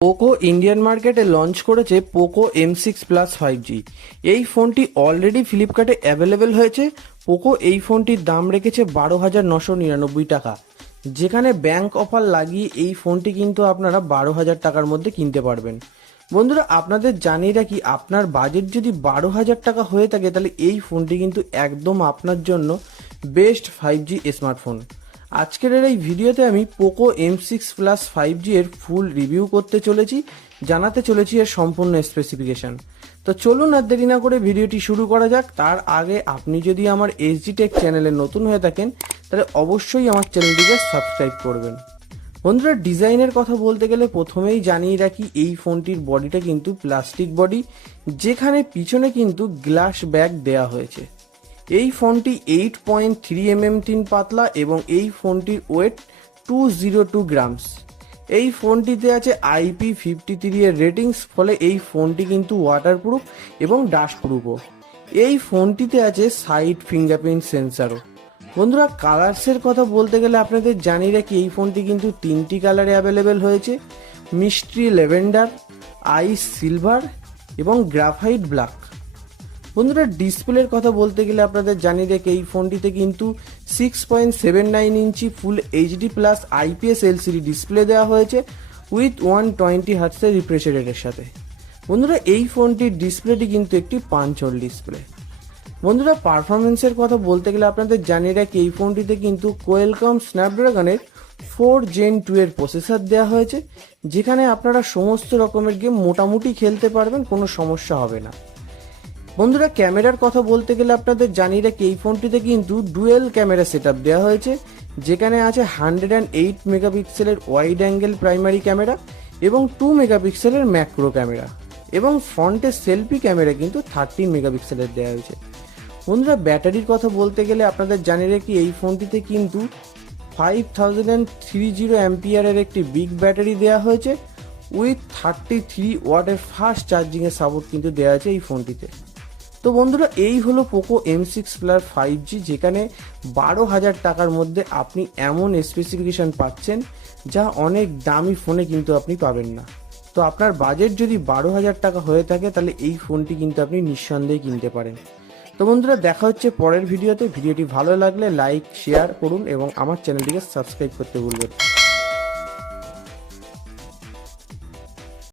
Poco Indian মার্কেটে launch করেছে Poco M6 Plus 5G। এই ফোনটি অলরেডি ফ্লিপকার্টে অ্যাভেলেবেল হয়েছে। পোকো এই ফোনটির দাম রেখেছে 12,999 টাকা, যেখানে ব্যাংক অফার লাগিয়ে এই ফোনটি কিন্তু আপনারা 12,000 টাকার মধ্যে কিনতে পারবেন। বন্ধুরা, আপনাদের জানিয়ে রাখি, আপনার বাজেট যদি 12,000 টাকা হয়ে থাকে তাহলে এই ফোনটি কিন্তু একদম আপনার জন্য বেস্ট 5G স্মার্টফোন। আজকের এই ভিডিওতে আমি পোকো M6 Plus 5G এর ফুল রিভিউ করতে চলেছি, জানাতে চলেছি এর সম্পূর্ণ স্পেসিফিকেশন। তো চলুন আর দেরি না করে ভিডিওটি শুরু করা যাক। তার আগে আপনি যদি আমার SG Tech চ্যানেলে নতুন হয়ে থাকেন তাহলে অবশ্যই আমার চ্যানেলটিকে সাবস্ক্রাইব করবেন। বন্ধুরা, ডিজাইনের কথা বলতে গেলে প্রথমেই জানিয়ে রাখি, এই ফোনটির বডিটা কিন্তু প্লাস্টিক বডি, যেখানে পিছনে কিন্তু গ্লাস ব্যাগ দেয়া হয়েছে। এই ফোনটি 8.3 mm তিন পাতলা এবং এই ফোনটির ওয়েট 202 গ্রামস। এই ফোনটিতে আছে IP53 এর রেটিংস, ফলে এই ফোনটি কিন্তু ওয়াটারপ্রুফ এবং ডাস্টপ্রুফও। এই ফোনটিতে আছে সাইড ফিঙ্গারপ্রিন্ট সেন্সারও। বন্ধুরা, কালার্সের কথা বলতে গেলে আপনাদের জানিয়ে রাখি, এই ফোনটি কিন্তু তিনটি কালারে অ্যাভেলেবেল হয়েছে: মিস্ট্রি ল্যাভেন্ডার, আইস সিলভার এবং গ্রাফাইট ব্ল্যাক। বন্ধুরা, ডিসপ্লের কথা বলতে গেলে আপনাদের জানিয়ে রাখি, এই ফোনটিতে কিন্তু 6.79 inch full HD plus IPS LCD display দেওয়া হয়েছে উইথ 120 হার্টসের রিফ্রেশ রেটের সাথে। বন্ধুরা, এই ফোনটির ডিসপ্লেটি কিন্তু একটি পাঞ্চ হোল ডিসপ্লে। বন্ধুরা, পারফরমেন্সের কথা বলতে গেলে আপনাদের জানিয়ে রাখি, এই ফোনটিতে কিন্তু কোয়েলকম স্ন্যাপড্রাগনের 4 Gen 2 এর প্রসেসর দেওয়া হয়েছে, যেখানে আপনারা সমস্ত রকমের গেম মোটামুটি খেলতে পারবেন, কোনো সমস্যা হবে না। বন্ধুরা, ক্যামেরার কথা বলতে গেলে আপনাদের জানিয়ে রাখি, এই ফোনটিতে কিন্তু ডুয়েল ক্যামেরা সেটআপ দেওয়া হয়েছে, যেখানে আছে 108 মেগাপিক্সেলের ওয়াইড অ্যাঙ্গেল প্রাইমারি ক্যামেরা এবং 2 মেগাপিক্সেলের ম্যাক্রো ক্যামেরা, এবং ফ্রন্টের সেলফি ক্যামেরা কিন্তু 13 মেগাপিক্সেলের দেওয়া হয়েছে। বন্ধুরা, ব্যাটারির কথা বলতে গেলে আপনাদের জানিয়ে রাখি, এই ফোনটিতে কিন্তু 5030 অ্যাম্পিয়ারের একটি বিগ ব্যাটারি দেওয়া হয়েছে উইথ 33 ওয়াটের ফাস্ট চার্জিংয়ের সাপোর্ট কিন্তু দেওয়া আছে এই ফোনটিতে। তো বন্ধুরা, এই হলো পোকো M6 Plus 5G, যেখানে 12,000 টাকার মধ্যে আপনি এমন স্পেসিফিকেশন পাচ্ছেন যা অনেক দামি ফোনে কিন্তু আপনি পাবেন না। তো আপনার বাজেট যদি 12,000 টাকা হয়ে থাকে তাহলে এই ফোনটি কিন্তু আপনি নিঃসন্দেহে কিনতে পারেন। তো বন্ধুরা, দেখা হচ্ছে পরের ভিডিওতে। ভিডিওটি ভালো লাগলে লাইক শেয়ার করুন এবং আমার চ্যানেলটিকে সাবস্ক্রাইব করতে ভুলবেন না।